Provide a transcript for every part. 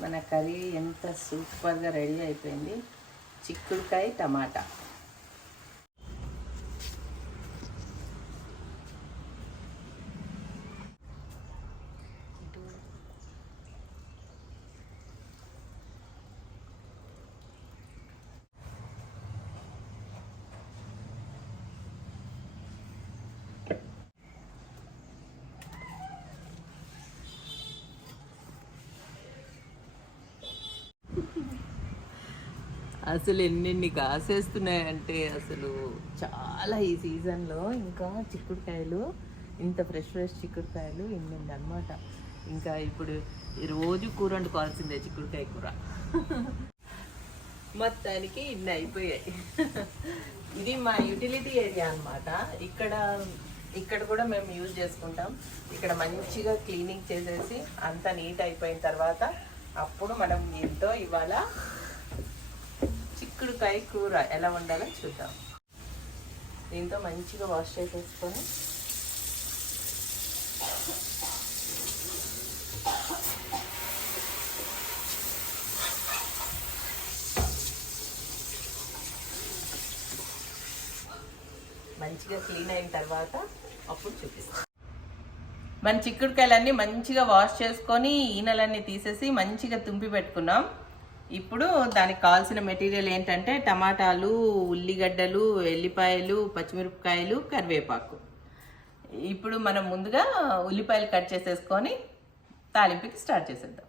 మన కర్రీ ఎంత సూపర్గా రెడీ అయిపోయింది. చిక్కుడుకాయ టమాటా. అసలు ఎన్నెన్ని కాసేస్తున్నాయంటే అసలు చాలా ఈ సీజన్లో ఇంకా చిక్కుడుకాయలు ఇంత ఫ్రెష్ ఫ్రెష్ చిక్కుడుకాయలు ఇన్నింది అనమాట ఇంకా ఇప్పుడు రోజు కూర వండుకోవాల్సిందే చిక్కుడుకాయ కూర. మొత్తానికి ఇన్ని అయిపోయాయి. ఇది మా యూటిలిటీ ఏరియా అనమాట ఇక్కడ ఇక్కడ కూడా మేము యూజ్ చేసుకుంటాం. ఇక్కడ మంచిగా క్లీనింగ్ చేసేసి అంతా నీట్ అయిపోయిన తర్వాత అప్పుడు మనం దీంతో ఇవాళ చిక్కుడుకాయ కూర ఎలా వండాలో చూద్దాం. దీంతో మంచిగా వాష్ చేసేసుకొని మంచిగా క్లీన్ అయిన తర్వాత అప్పుడు చూపిస్తాం. మన చిక్కుడుకాయలన్నీ మంచిగా వాష్ చేసుకొని ఈనెలన్నీ తీసేసి మంచిగా తుంపి పెట్టుకున్నాం. ఇప్పుడు దానికి కావాల్సిన మెటీరియల్ ఏంటంటే టమాటాలు ఉల్లిగడ్డలు ఎల్లిపాయలు పచ్చిమిరపకాయలు కరివేపాకు. ఇప్పుడు మనం ముందుగా ఉల్లిపాయలు కట్ చేసేసుకొని తాలింపుకి స్టార్ట్ చేసేద్దాం.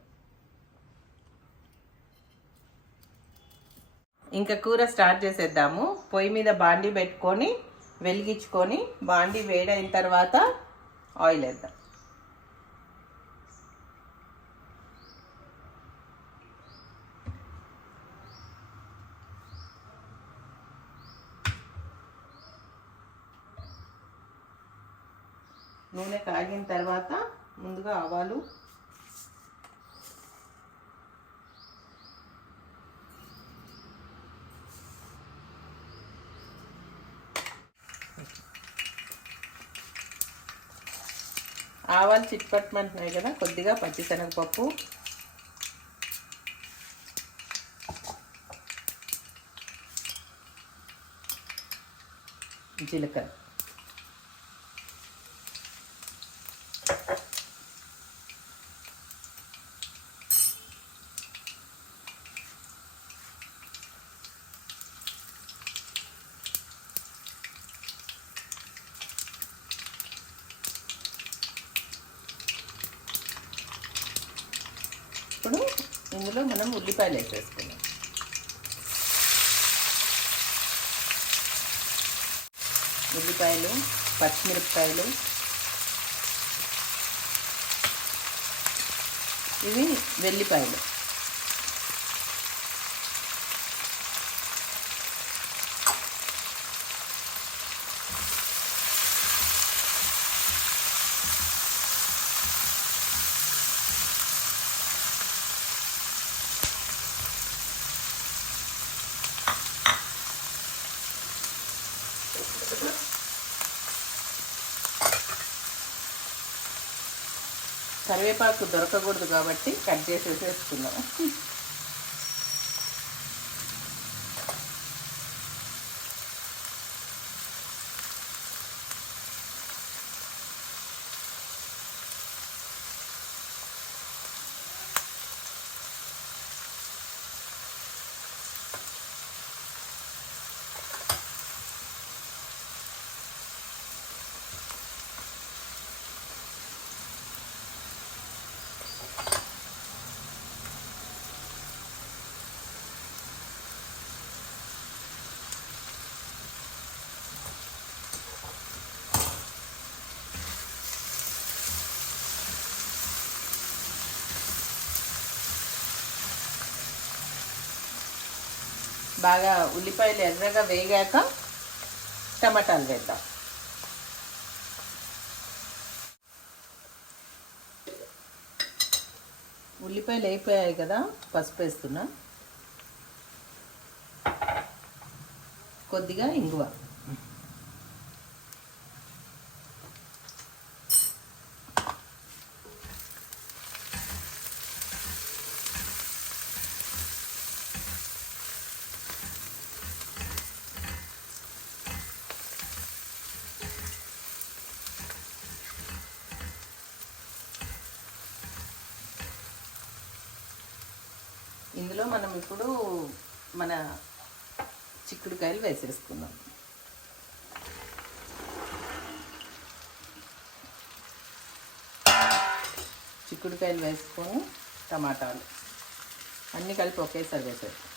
ఇంకా కూర స్టార్ట్ చేసేద్దాము. పొయ్యి మీద బాండి పెట్టుకొని వెలిగించుకొని బాండి వేడైన తర్వాత ఆయిల్ వేద్దాం. కాగిన తర్వాత ముందుగా ఆవాలు. ఆవాలు చిట్పట్టమంటున్నాయి కదా కొద్దిగా పచ్చిశనగపప్పు. జీలకర్ర ఇప్పుడు ఇందులో మనం ఉల్లిపాయలు వేసేసుకున్నాం ఉల్లిపాయలు పచ్చిమిరపకాయలు. ఇవి వెల్లిపాయలు. కరివేపాకు దొరకకూడదు కాబట్టి కట్ చేసేసి వేసుకున్నాం బాగా ఉల్లిపాయలు ఎర్రగా వేగాక టమాటాలు వేద్దాం. ఉల్లిపాయలు అయిపోయాయి కదా పసుపు వేస్తున్నా. కొద్దిగా ఇంగువ. ఇందులో మనం ఇప్పుడు మన చిక్కుడుకాయలు వేసేసుకుందాం. చిక్కుడుకాయలు వేసుకొని టమాటాలు. అన్నీ కలిపి ఒకేసారి వేసేస్తాం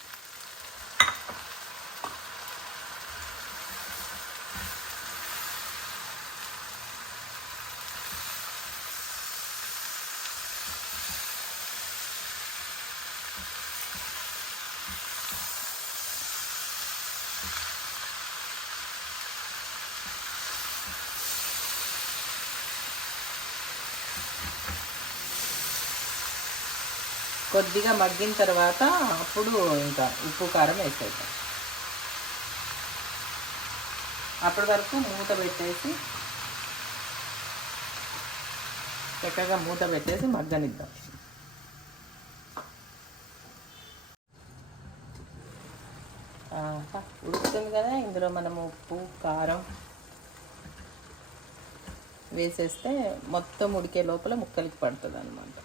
కొద్దిగా మగ్గిన తర్వాత అప్పుడు ఇంకా ఉప్పు కారం వేసేద్దాం. అప్పటి వరకు మూత పెట్టేసి చక్కగా మూత పెట్టేసి మగ్గనిద్దాం. ఉడుకుతుంది కదా ఇందులో మనం ఉప్పు కారం వేసేస్తే మొత్తం ఉడికే లోపల ముక్కలకి పడుతుంది అనమాట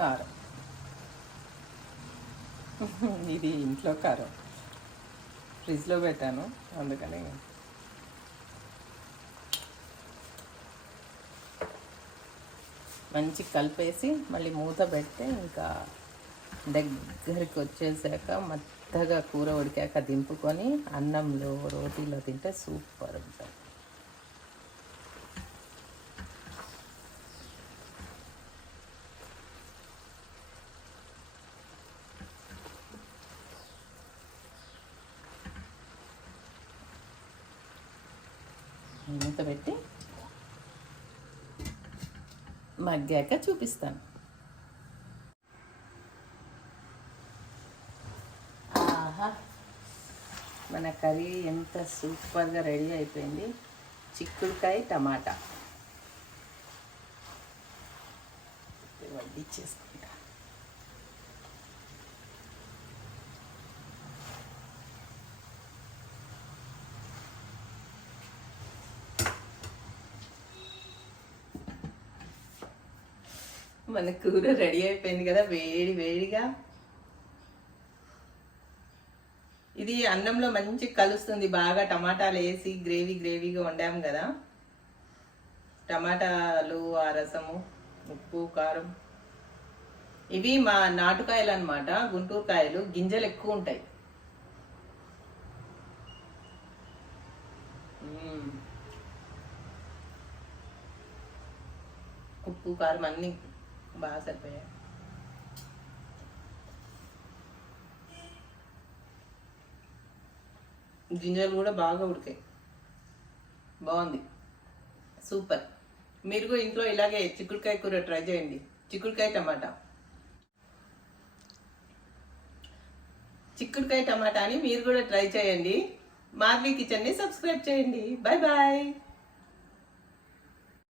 కారం ఇది ఇంట్లో కారం ఫ్రిడ్జ్లో పెట్టాను అందుకని. మంచి కలిపేసి మళ్ళీ మూత పెడితే ఇంకా దగ్గరికి వచ్చేసాక మెత్తగా కూర ఉడికాక దింపుకొని అన్నంలో రోటీలో తింటే సూపర్ ఉంటుంది మూత పెట్టి మగ్గాక చూపిస్తాను. ఆహా మన కర్రీ ఎంత సూపర్గా రెడీ అయిపోయింది. చిక్కుడుకాయ టమాటా. వడ్డీ చేసుకుంటాం మన కూర రెడీ అయిపోయింది కదా వేడి వేడిగా. ఇది అన్నంలో మంచి కలుస్తుంది బాగా టమాటాలు వేసి గ్రేవీ గ్రేవీగా వండాము కదా. టమాటాలు ఆ రసము ఉప్పు కారం. ఇవి మా నాటుకాయలు అన్నమాట గుంటూరు కాయలు గింజలు ఎక్కువ ఉంటాయి. ఉప్పు కారం అన్నీ బాగా సరిపోయాయి. గింజలు కూడా బాగా ఉడికాయి. బాగుంది. సూపర్. మీరు కూడా ఇంట్లో ఇలాగే చిక్కుడుకాయ కూర ట్రై చేయండి. చిక్కుడుకాయ టమాటా. చిక్కుడుకాయ టమాటా అని మీరు కూడా ట్రై చేయండి. మార్వీ కిచెన్ని సబ్స్క్రైబ్ చేయండి. Bye bye.